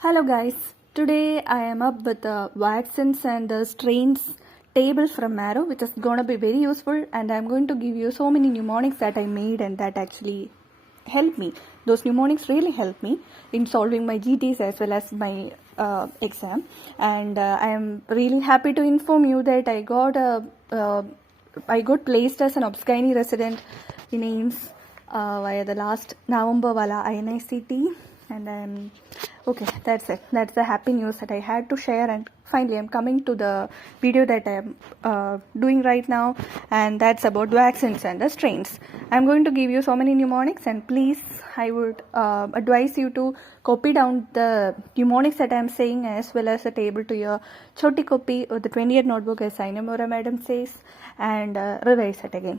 Hello guys, today I am up with the vaccines and the strains table from Marrow, which is going to be very useful, and I'm going to give you so many mnemonics that I made and that actually help me. Those mnemonics really help me in solving my GTs as well as my exam, and I am really happy to inform you that I got placed as an Obscini resident in AIMS via the last November wala INICT, and I'm okay. That's it. That's the happy news that I had to share, and finally I'm coming to the video that I'm doing right now, and that's about vaccines and the strains. I'm going to give you so many mnemonics, and please, I would advise you to copy down the mnemonics that I'm saying as well as a table to your choti copy or the 20th notebook, as Sainamora madam says, and revise it again.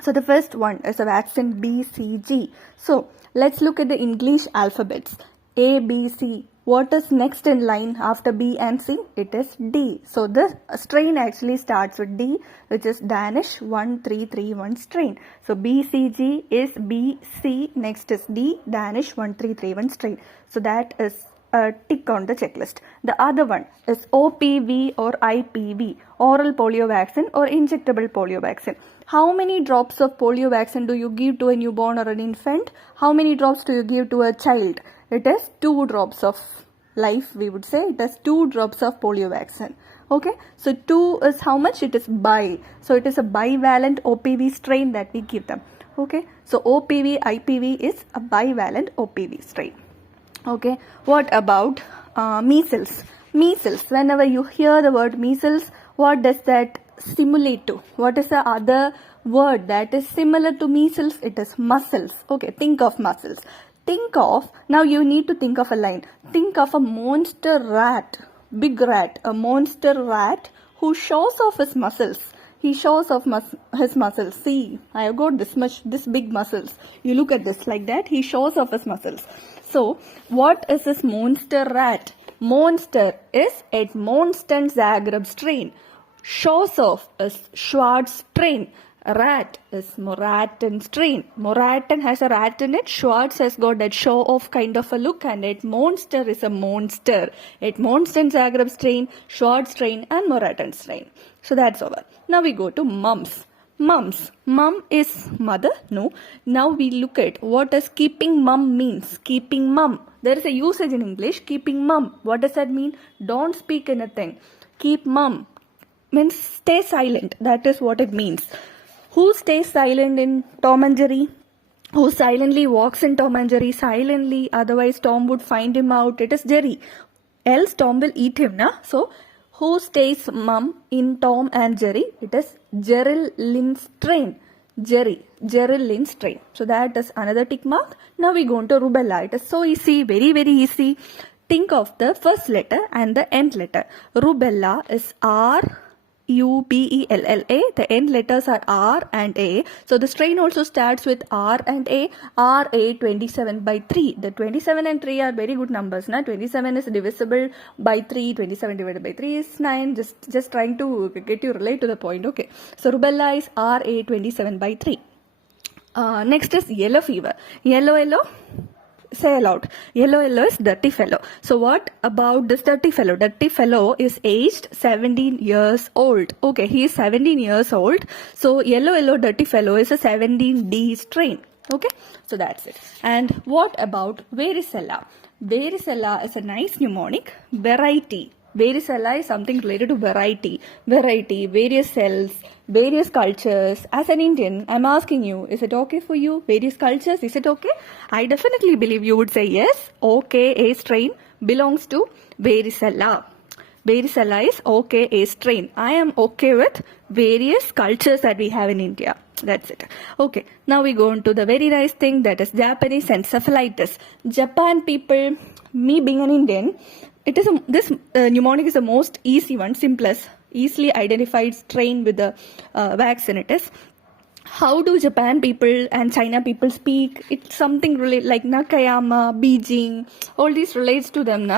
So the first one is a vaccine BCG. So let's look at the English alphabets. A, B, C. What is next in line after B and C? It is D. So the strain actually starts with D, which is Danish 1331 strain. So BCG is B, C, next is D, Danish 1331 strain. So that is a tick on the checklist. The other one is OPV or IPV, oral polio vaccine or injectable polio vaccine. How many drops of polio vaccine do you give to a newborn or an infant? How many drops do you give to a child? It is 2 drops of life, we would say. It is 2 drops of polio vaccine. Okay, so 2 is how much? It is bi. So it is a bivalent OPV strain that we give them. Okay, so OPV, IPV is a bivalent OPV strain. Okay, what about measles? Measles, whenever you hear the word measles, what does that simulate to? What is the other word that is similar to measles? It is muscles. Okay, think of muscles. Think of, now you need to think of a line. Think of a monster rat, big rat, a monster rat who shows off his muscles. He shows off his muscles. See, I have got this big muscles. You look at this like that. He shows off his muscles. So, what is this monster rat? Monster is Edmondson Zagreb strain. Shows off is Schwartz strain. Rat is Moraton strain. Moraton has a rat in it. Schwartz has got that show off kind of a look, and Monster is a monster. Edmondson Zagreb strain, Schwartz strain, and Moraton strain. So that's over. Now we go to mumps. Mums. Mum is mother? No. Now we look at what does keeping mum means. Keeping mum. There is a usage in English. Keeping mum. What does that mean? Don't speak anything. Keep mum means stay silent. That is what it means. Who stays silent in Tom and Jerry? Who silently walks in Tom and Jerry silently? Otherwise Tom would find him out. It is Jerry. Else Tom will eat him, na? So who stays mum in Tom and Jerry? It is Gerald Lynn strain. Gerald Lynn strain. So that is another tick mark. Now we go into rubella. It is so easy, very, very easy. Think of the first letter and the end letter. Rubella is RUBELLA. The end letters are R and A. So the strain also starts with R and A. RA 27 by 3. The 27 and 3 are very good numbers. Na? 27 is divisible by 3. 27 divided by 3 is 9. Just trying to get you relate to the point. Okay. So rubella is RA 27 by 3. Next is yellow fever. Yellow. Say aloud. Yellow is dirty fellow. So what about this dirty fellow? Dirty fellow is aged 17 years old. Okay, he is 17 years old. So yellow dirty fellow is a 17D strain. Okay, so that's it. And what about varicella? Varicella is a nice mnemonic. Variety. Varicella is something related to variety, various cells, various cultures. As an Indian, I'm asking you, is it okay for you? Various cultures, is it okay? I definitely believe you would say yes. Okay, A strain belongs to varicella. Varicella is okay, A strain. I am okay with various cultures that we have in India. That's it. Okay, now we go into the very nice thing, that is Japanese encephalitis. Japan people, me being an Indian, this mnemonic is the most easy one, simplest, easily identified strain with the vaccine. It is. How do Japan people and China people speak? It's something related like Nakayama, Beijing, all these relates to them.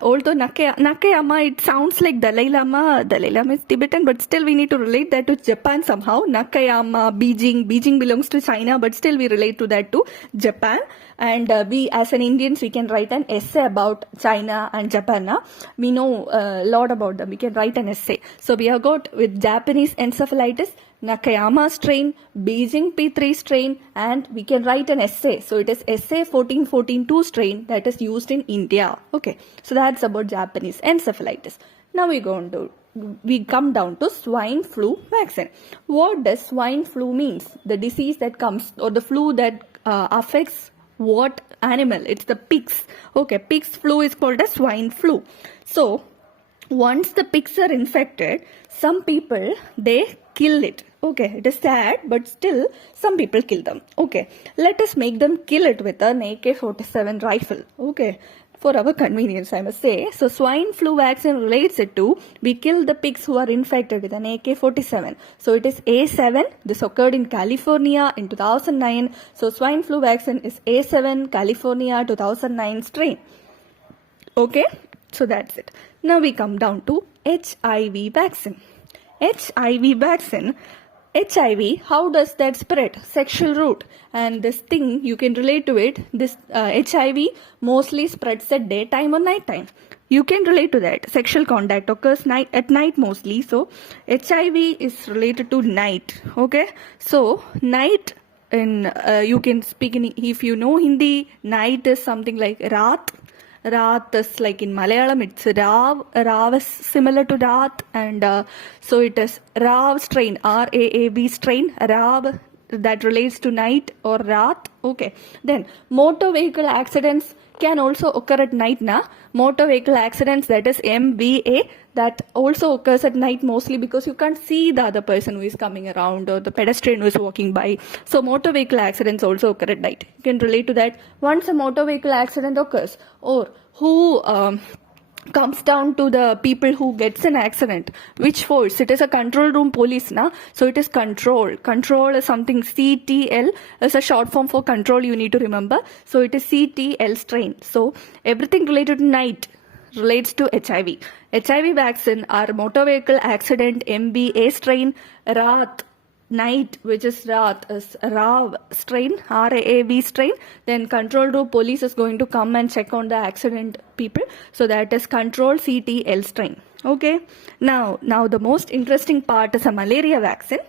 Although Nakayama, it sounds like Dalai Lama. Dalai Lama is Tibetan, but still we need to relate that to Japan somehow. Nakayama, Beijing belongs to China, but still we relate to that to Japan. and we as an Indians, we can write an essay about China and Japan. We know a lot about them. We can write an essay. So we have got with Japanese encephalitis, Nakayama strain, Beijing P3 strain, and we can write an essay. So it is essay 1414-2 strain that is used in India. Okay, so that's about Japanese encephalitis. Now we come down to swine flu vaccine. What does swine flu means? The disease that comes, or the flu that affects what animal? It's the pigs. Okay, pigs flu is called as swine flu. So once the pigs are infected, some people, they kill it. Okay, it is sad, but still some people kill them. Okay, let us make them kill it with an AK-47 rifle. Okay, for our convenience, I must say. So swine flu vaccine relates it to, we kill the pigs who are infected with an AK-47. So it is A7. This occurred in California in 2009. So swine flu vaccine is A7 California 2009 strain. Okay, so that's it. Now we come down to HIV vaccine. HIV vaccine. HIV, how does that spread? Sexual route. And this thing, you can relate to it. This HIV mostly spreads at daytime or nighttime. You can relate to that. Sexual contact occurs at night mostly. So HIV is related to night. Okay. So night, in you can speak in, if you know Hindi, night is something like Raat. Raat is like in Malayalam, it's Rav. Rav is similar to Raat, and so it is Rav strain, RAAV strain, Rav, that relates to night or Raat. Okay. Then motor vehicle accidents can also occur at night. Motor vehicle accidents, that is MVA, that also occurs at night mostly because you can't see the other person who is coming around or the pedestrian who is walking by. So motor vehicle accidents also occur at night. You can relate to that. Once a motor vehicle accident occurs, or who comes down to the people who gets an accident, which force? It is a control room police, so it is control. Control is something, CTL is a short form for control, you need to remember. So it is CTL strain. So everything related to night relates to HIV. HIV vaccine are motor vehicle accident, MVA strain, Raat, night, which is Raat, is Rav strain, RAAV strain. Then control room police is going to come and check on the accident people. So that is control CTL strain. Okay. Now the most interesting part is a malaria vaccine.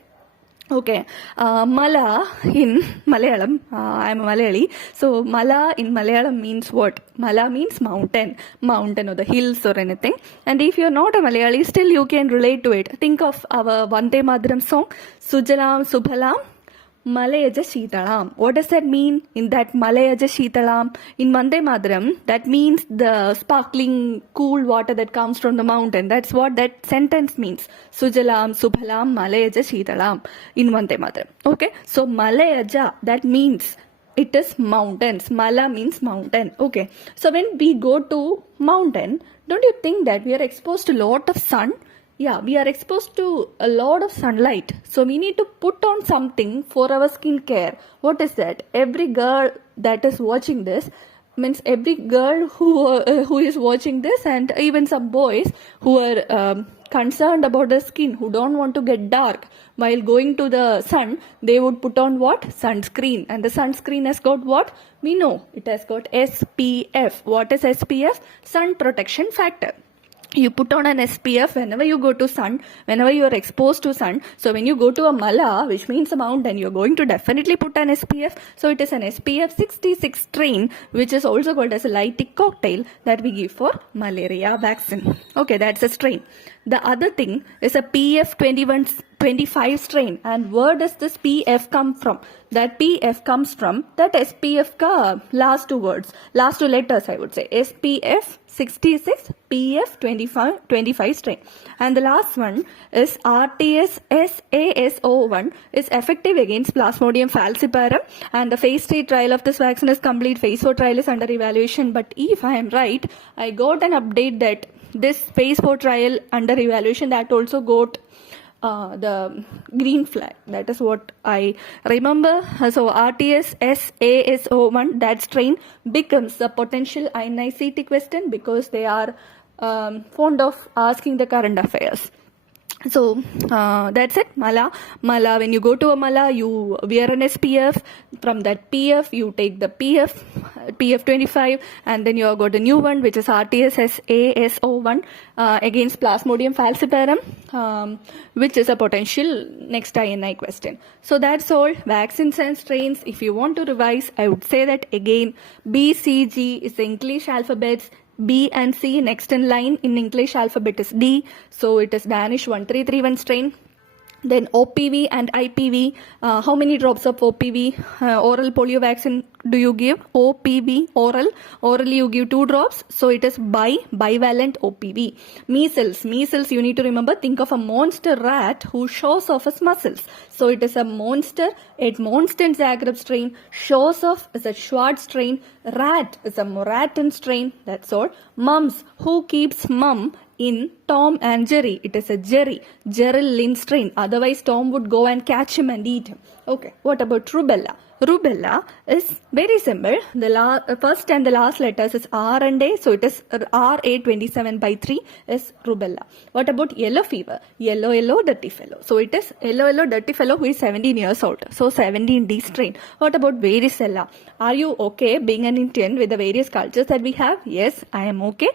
Okay, Mala in Malayalam, I am a Malayali. So Mala in Malayalam means what? Mala means mountain or the hills or anything. And if you are not a Malayali, still you can relate to it. Think of our Vande Mataram song, Sujalam Subhalam Malayaja Sheetalam. What does that mean? In that Malayaja Sheetalam, in Vande Mataram, that means the sparkling, cool water that comes from the mountain. That's what that sentence means. Sujalam, Subhalam, Malayaja Sheetalam in Vande Mataram. Okay, so Malayaja, that means it is mountains. Mala means mountain. Okay, so when we go to mountain, don't you think that we are exposed to a lot of sun? Yeah, we are exposed to a lot of sunlight. So we need to put on something for our skin care. What is that? Every girl that is watching this, means every girl who is watching this, and even some boys who are concerned about the skin, who don't want to get dark while going to the sun, they would put on what? Sunscreen. And the sunscreen has got what? We know it has got SPF. What is SPF? Sun protection factor. You put on an SPF whenever you go to sun, whenever you are exposed to sun. So when you go to a mala, which means a mountain, you're going to definitely put an SPF. So it is an SPF 66 strain, which is also called as a Lytic cocktail, that we give for malaria vaccine. Okay, that's a strain. The other thing is a PF 25 strain. And where does this PF come from? That PF comes from that SPF ka last two letters, I would say. SPF 66 PF 25 strain. And the last one is RTS SASO1 is effective against Plasmodium falciparum, and the phase 3 trial of this vaccine is complete. Phase 4 trial is under evaluation, but if I am right, I got an update that this phase 4 trial under evaluation, that also got the green flag. That is what I remember. So RTS SASO1, that strain becomes the potential INICT question, because they are fond of asking the current affairs. So that's it. Mala, when you go to a Mala, you wear an SPF. From that PF, you take the PF 25, and then you have got a new one, which is RTS-ASO1 against Plasmodium falciparum, which is a potential next INI question. So that's all. Vaccines and strains. If you want to revise, I would say that again, BCG is the English alphabets. B and C next in line in English alphabet is D, so it is Danish 1331 strain. Then OPV and IPV, how many drops of OPV, oral polio vaccine do you give? OPV, orally you give 2 drops, so it is bivalent OPV. Measles, you need to remember, think of a monster rat who shows off his muscles. So it is a monster, Edmondson Zagreb strain, shows off is a Schwartz strain, rat is a Moratin strain, that's all. Mumps, who keeps mum in Tom and Jerry? It is a Gerald Lynn strain. Otherwise, Tom would go and catch him and eat him. Okay, what about rubella? Rubella is very simple. The first and the last letters is R and A, so it is RA27/3 is rubella. What about yellow fever? Yellow dirty fellow. So it is yellow dirty fellow who is 17 years old. So 17D strain. What about varicella? Are you okay being an Indian with the various cultures that we have? Yes, I am okay.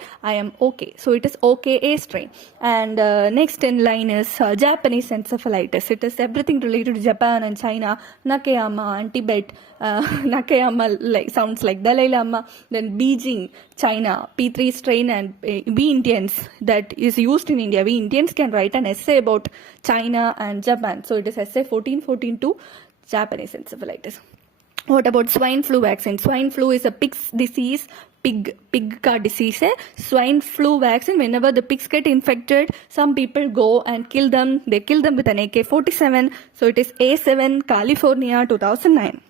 So it is OKA strain. And next in line is Japanese encephalitis. It is everything related to Japan and China. Nakayama and Tibet. Nakayama sounds like Dalai Lama. Then Beijing, China, P3 strain, and we Indians, that is used in India. We Indians can write an essay about China and Japan. So it is essay 1442, Japanese encephalitis. What about swine flu vaccine? Swine flu is a pig's disease. Pig ka disease hai. Swine flu vaccine, whenever the pigs get infected, some people go and kill them. They kill them with an AK-47. So it is A7, California, 2009.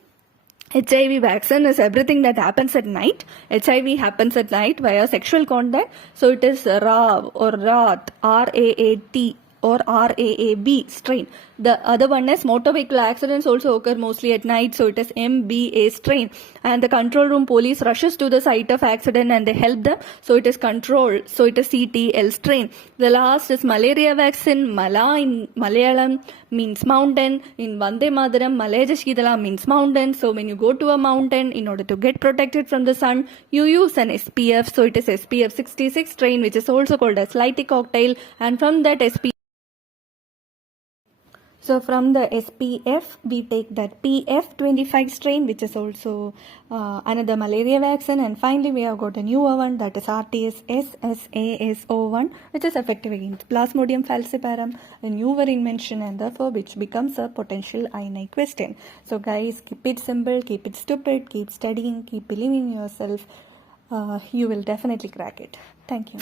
HIV vaccine is everything that happens at night. HIV happens at night via sexual contact. So it is RAAT or RAAT, RAAT or RAAB strain. The other one is motor vehicle accidents also occur mostly at night, so it is MBA strain. And the control room police rushes to the site of accident and they help them, so it is controlled, so it is CTL strain. The last is malaria vaccine. Mala in Malayalam means mountain. In Vande Mataram, Malaja Shidala means mountain. So when you go to a mountain, in order to get protected from the sun, you use an SPF. So it is SPF 66 strain, which is also called as lighty cocktail. And from that SPF, so from the SPF, we take that PF25 strain, which is also another malaria vaccine. And finally, we have got a newer one, that is RTS-SSASO1, which is effective against Plasmodium falciparum, a newer invention, and therefore which becomes a potential INI question. So guys, keep it simple, keep it stupid, keep studying, keep believing in yourself. You will definitely crack it. Thank you.